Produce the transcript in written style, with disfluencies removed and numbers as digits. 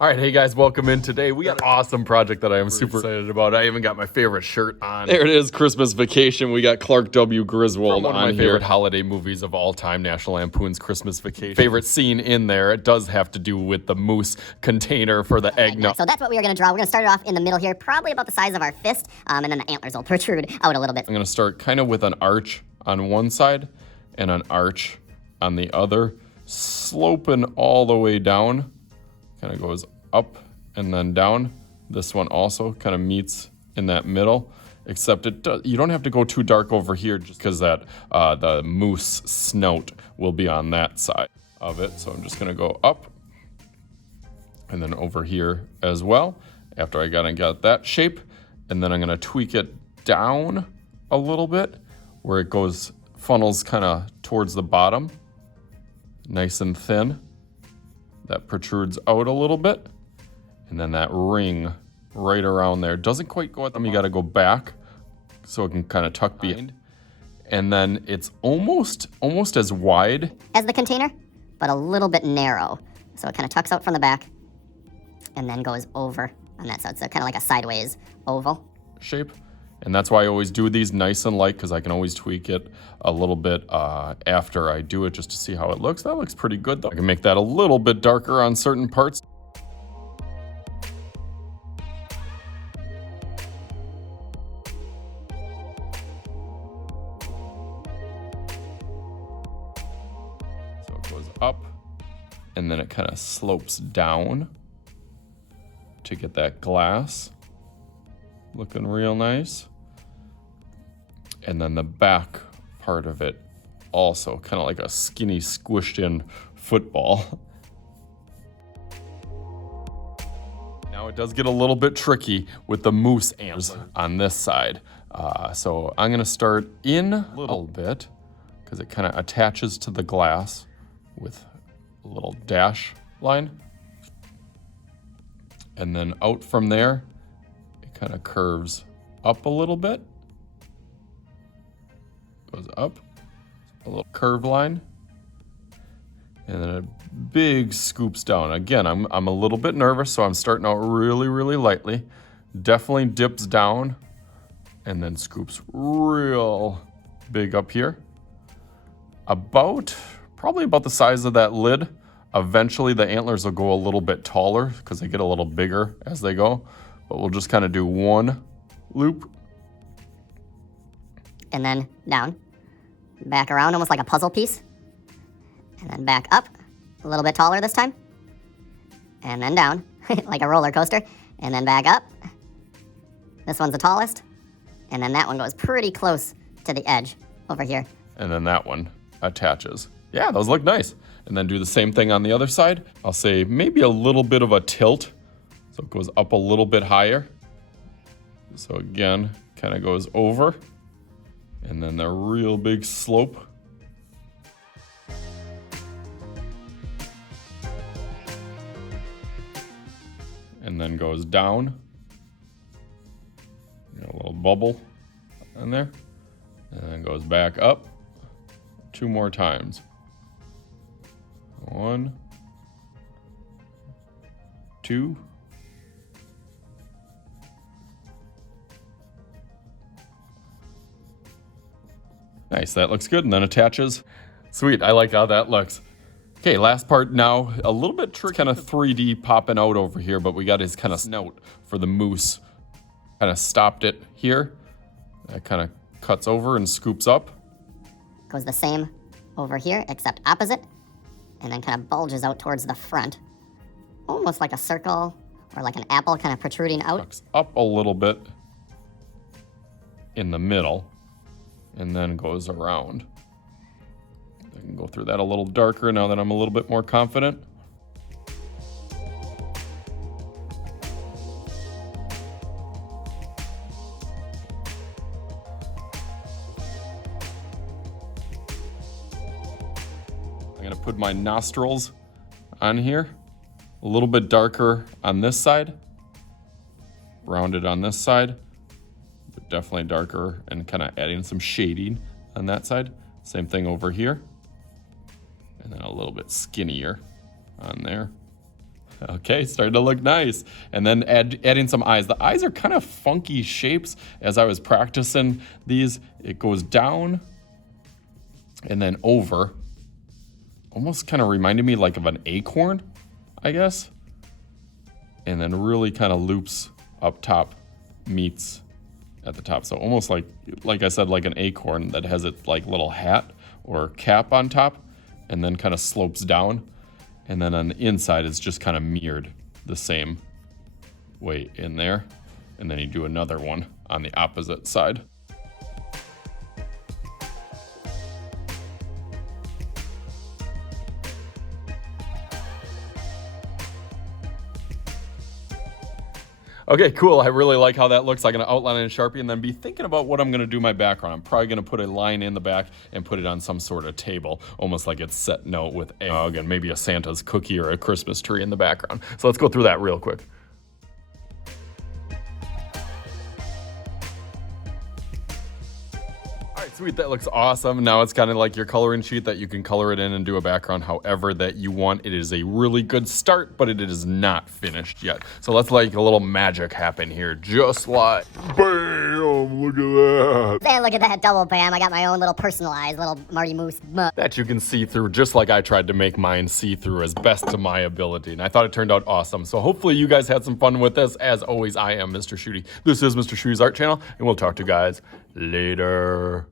All right, hey guys, welcome in. Today we got an awesome project that I am super excited about. I even got my favorite shirt on. There it is, Christmas Vacation. We got Clark W. Griswold One of on my favorite here. holiday movies of all time, National Lampoon's Christmas Vacation. Favorite scene in there, it does have to do with the moose container for the eggnog. So that's what we are going to draw. We're going to start it off in the middle here, probably about the size of our fist, and then the antlers will protrude out a little bit. I'm gonna start kind of with an arch on one side and an arch on the other, sloping all the way down. Kind of goes up and then down. This one also kind of meets in that middle, except you don't have to go too dark over here just because that the moose snout will be on that side of it. So I'm just gonna go up and then over here as well after I got that shape. And then I'm gonna tweak it down a little bit where it goes, funnels kind of towards the bottom, nice and thin. That protrudes out a little bit. And then that ring right around there doesn't quite go at them. You got to go back so it can kind of tuck behind. And then it's almost as wide as the container, but a little bit narrow. So it kind of tucks out from the back and then goes over on that side. So kind of like a sideways oval shape. And that's why I always do these nice and light, because I can always tweak it a little bit after I do it just to see how it looks. That looks pretty good though. I can make that a little bit darker on certain parts. So it goes up and then it kind of slopes down to get that glass looking real nice. And then the back part of it also kind of like a skinny squished in football. Now it does get a little bit tricky with the moose antlers on this side. So I'm gonna start in a little bit because it kind of attaches to the glass with a little dash line. And then out from there, it kind of curves up a little bit. Goes up, a little curve line, and then it big scoops down. Again, I'm a little bit nervous, so I'm starting out really, really lightly. Definitely dips down, and then scoops real big up here. Probably about the size of that lid. Eventually the antlers will go a little bit taller because they get a little bigger as they go, but we'll just kind of do one loop. and then down, back around almost like a puzzle piece, and then back up a little bit taller this time, and then down like a roller coaster, and then back up. This one's the tallest, and then that one goes pretty close to the edge over here. And then that one attaches. Yeah, those look nice. And then do the same thing on the other side. I'll say maybe a little bit of a tilt, so it goes up a little bit higher. So again, kind of goes over, and then the real big slope. And then goes down. A little bubble in there. And then goes back up 2 more times. 1, 2. Nice, that looks good, and then attaches. Sweet, I like how that looks. Okay, last part now, a little bit tricky, kind of 3D popping out over here, but we got his kind of snout for the moose. Kind of stopped it here. That kind of cuts over and scoops up. Goes the same over here, except opposite, and then kind of bulges out towards the front. Almost like a circle or like an apple kind of protruding out. Tucks up a little bit in the middle and then goes around. I can go through that a little darker now that I'm a little bit more confident. I'm gonna put my nostrils on here, a little bit darker on this side, rounded on this side, but definitely darker and kind of adding some shading on that side. Same thing over here, and then a little bit skinnier on there. Okay, starting to look nice. And then adding some eyes. The eyes are kind of funky shapes. As I was practicing these, it goes down and then over. Almost kind of reminded me like of an acorn, I guess. And then really kind of loops up top, meets at the top. So almost like I said, like an acorn that has its like little hat or cap on top and then kind of slopes down. And then on the inside, it's just kind of mirrored the same way in there. And then you do another one on the opposite side. Okay, cool. I really like how that looks. I'm gonna outline it in Sharpie and then be thinking about what I'm gonna do my background. I'm probably gonna put a line in the back and put it on some sort of table, almost like it's set note with egg and maybe a Santa's cookie or a Christmas tree in the background. So let's go through that real quick. Sweet, that looks awesome. Now it's kind of like your coloring sheet that you can color it in and do a background however that you want. It is a really good start, but it is not finished yet. So let's like a little magic happen here. Just like, bam, look at that. And look at that double bam. I got my own little personalized little Marty Moose. That you can see through just like I tried to make mine see through as best to my ability. And I thought it turned out awesome. So hopefully you guys had some fun with this. As always, I am Mr. Shooty. This is Mr. Shooty's Art Channel, and we'll talk to you guys later.